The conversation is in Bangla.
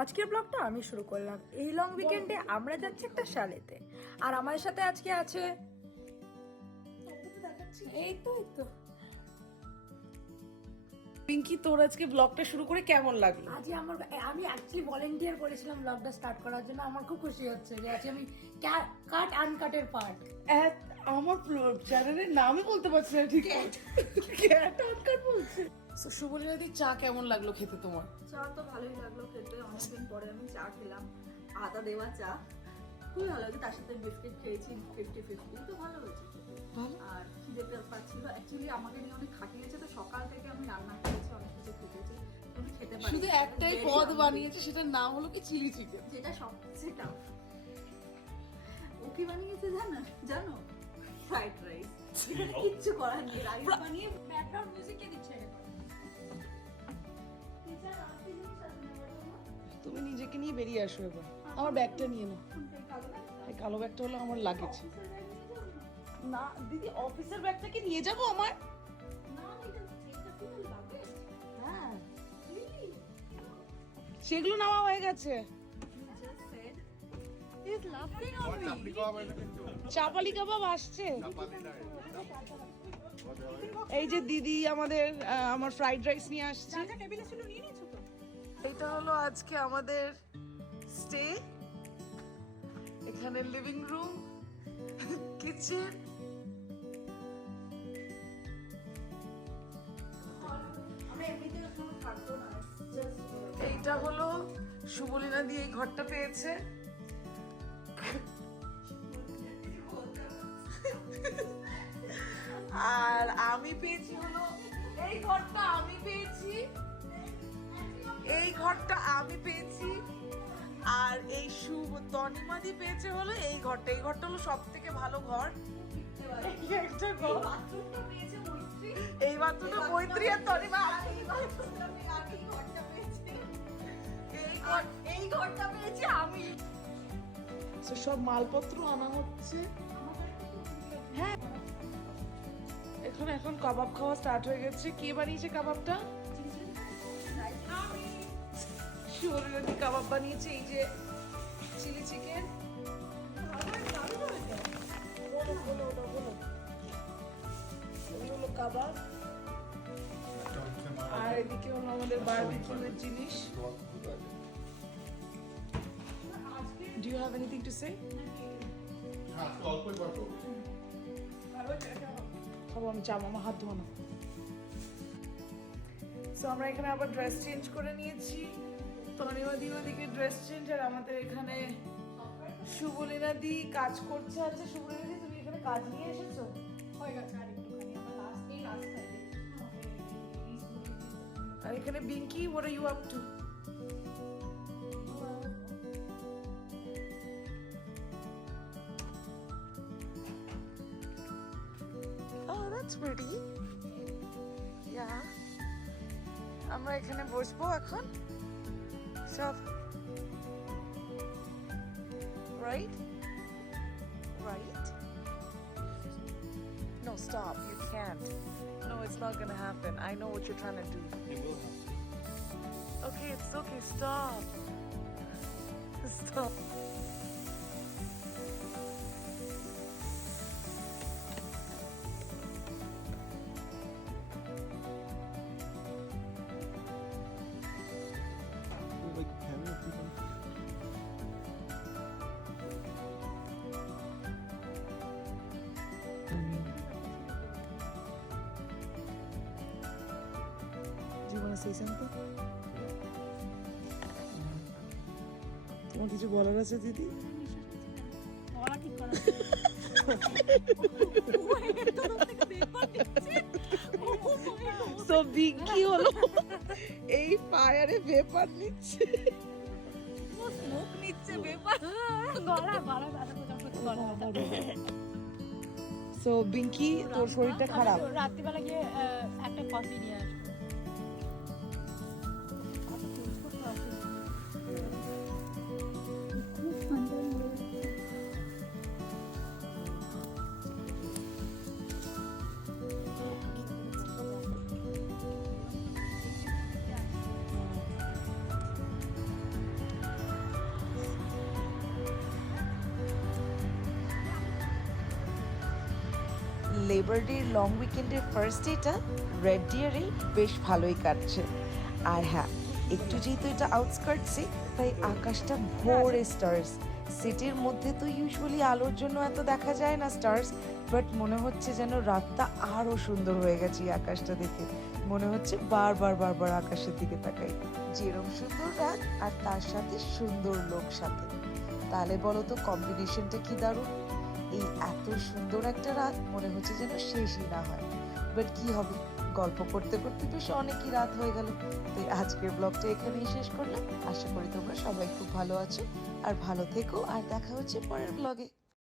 আজকের ব্লগটা আমি শুরু করলাম। এই লং উইকেন্ডে আমরা যাচ্ছি একটা শালেতে, আর আমাদের সাথে আজকে আছে এই তো পিঙ্কি, তোর আজকে ব্লগটা শুরু করে কেমন লাগলো? আমি অ্যাকচুয়ালি ভলেন্টিয়ার করেছিলাম ব্লগটা স্টার্ট করার জন্য। আমার খুব খুশি হচ্ছে যে আজকে আমি কাট আনকাটের পার্ট। আমার চ্যানেলের নামই বলতে পারছি না ঠিক ক্যাট আনকাট বলছে। তো শুভলীলাদি, চা কেমন লাগলো খেতে তোমার? চা তো ভালোই লাগলো খেতে, অনেকদিন পরে আমি চা খেলাম, আদা দেওয়া চা, খুবই ভালো লাগে। তার সাথে বিস্কিট খেয়েছি 50-50, তো ভালো হয়েছে খেতে। আর খিদে পাচ্ছিল, অ্যাকচুয়ালি আমাকে নিয়ে অনেক খাটিয়েছে, তো সকাল থেকে আমি রান্না করেছি, অনেক কিছু খেতেছি, আমি খেতে পারি। শুধু একটাই পদ বানিয়েছে, সেটার নাম হলো কি চিলি চিকেন, যেটা সবচেয়ে টাফ। ও কি বানিয়েছে জানো? Fried rice. কিচ্ছু করার নেই, রাইস বানিয়ে ব্যাকগ্রাউন্ড মিউজিক কে দিচ্ছে? তুমি নিজেকে নিয়ে বেরিয়ে আসো এবার। আমার ব্যাগটা নিয়ে নাও। এই কালো ব্যাগটা হলো আমার লাগেজ। না দিদি, অফিসের ব্যাগটাকে নিয়ে যাবো আমার? হ্যাঁ, সেগুলো নেওয়া হয়ে গেছে। চাপালি কাবাব আসছে। এই যে দিদি আমার ফ্রাইড রাইস নিয়ে আসছে। এটা হলো আজকে আমাদের স্টে। এখানে লিভিং রুম, কিচেন, এইটা হলো শুভলীনা দিয়ে এই ঘরটা পেয়েছে। আর আমি পেয়েছি হলো এই ঘরটা, আমি পেয়েছি। আর এই তনিমাদি পেয়েছে হলো এই ঘরটা। এই ঘরটা হলো সব থেকে ভালো ঘর। এই বাথরুমটা মৈত্রী আর তনিমা। এই ঘরটা পেয়েছি আমি। সব মালপত্র আনা হচ্ছে। হ্যাঁ, এখন কাবাব খাওয়া স্টার্ট হয়ে গেছে। কে বানিয়েছে কাবাবটা? শুভলীলাদি কাবাব বানিয়েছে। এই যে চিলি চিকেন, হলো কাবাব, আর এদিকে হলো আমাদের বারবিকিউয়ের জিনিস। Do you have anything to say? খাবো আমি, চা মামা হাত ধোয়া না। সো আমরা এখানে আবার ড্রেস চেঞ্জ করে নিয়েছি। তনিমাদি ওদিকে ড্রেস চেঞ্জ, আর আমাদের এখানে শুভলীলাদি কাজ করছে। আচ্ছা শুভলীলাদি, তুমি এখানে কাজ নিয়ে এসেছো? হয়ে গেছে আর একটুখানি, আমার লাস্ট সাইডে। আর এখানে বিঙ্কি, what are you up to? Oh, that's pretty. Yeah. আমরা এখানে বসবো এখন সব, right? No, stop. You can't. No, it's not gonna happen. I know what you're trying to do. It will happen. Okay, it's okay. Stop. Stop. Like camera people. Do you want to say something? তোমার কিছু বলার আছে দিদি? তো বিঙ্কি হলো এই ফায়ারে ভেপার নিচ্ছে। সো বিঙ্কি, তোর শরীরটা খারাপ। রাত্রিবেলা গিয়ে একটা কফি নিয়ে আসবো। লেবার ডের লং উইকেন্ডের ফার্স্ট ডেটা রেড ডিয়ারে বেশ ভালোই কাটছে। আর হ্যাঁ, একটু যেহেতু এটা আউটস্কার্টসে, তাই আকাশটা ভোরে স্টার্স। সিটির মধ্যে তো ইউজুয়ালি আলোর জন্য এত দেখা যায় না স্টার্স, বাট মনে হচ্ছে যেন রাতটা আরো সুন্দর হয়ে গেছে এই আকাশটা দেখে। মনে হচ্ছে বারবার বারবার আকাশের দিকে তাকাই। যেরকম সুন্দর রাত আর তার সাথে সুন্দর লোক সাথে, তাহলে বলো তো কম্বিনেশনটা কি দারুণ। এই এত সুন্দর একটা রাত মনে হচ্ছে যেন শেষই না হয়, বাট কি হবে, গল্প করতে করতে বেশ অনেকই রাত হয়ে গেল। তাই আজকের ব্লগটা এখানেই শেষ করলাম। আশা করি তোমরা সবাই খুব ভালো আছো আর ভালো থেকো, আর দেখা হচ্ছে পরের ব্লগে।